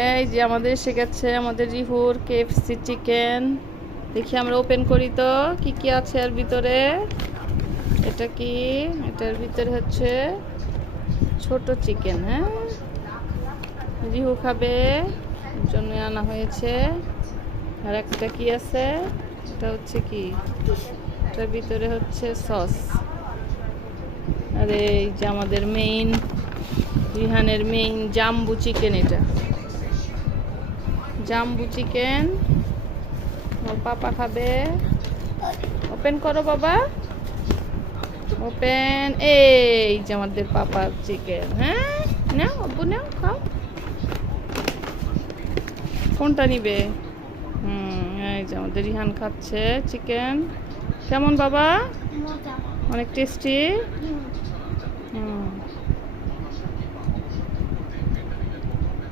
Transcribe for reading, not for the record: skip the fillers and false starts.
এই যে আমাদের এসে গেছে আমাদের রিহুর কেএফসি চিকেন। দেখি আমরা ওপেন করি তো কি কি আছে এর ভিতরে। এটা কি? এটার ভিতরে হচ্ছে ছোট চিকেন। হ্যাঁ, রিহু খাবে, এর জন্য আনা হয়েছে। আর একটা কি আছে, এটা হচ্ছে কি, এটার ভিতরে হচ্ছে সস। আর এই যে আমাদের মেইন, রিহানের মেইন জাম্বু চিকেন। এটা জাম্বু চিকেন, ওর পাপা খাবে। ওপেন করো বাবা, ওপেন। এই যে আমাদের পাপার চিকেন। হ্যাঁ, নাও আব্বু, নাও খাও। কোনটা নিবে? এই যে আমাদের রিহান খাচ্ছে চিকেন। কেমন বাবা? অনেক টেস্টি।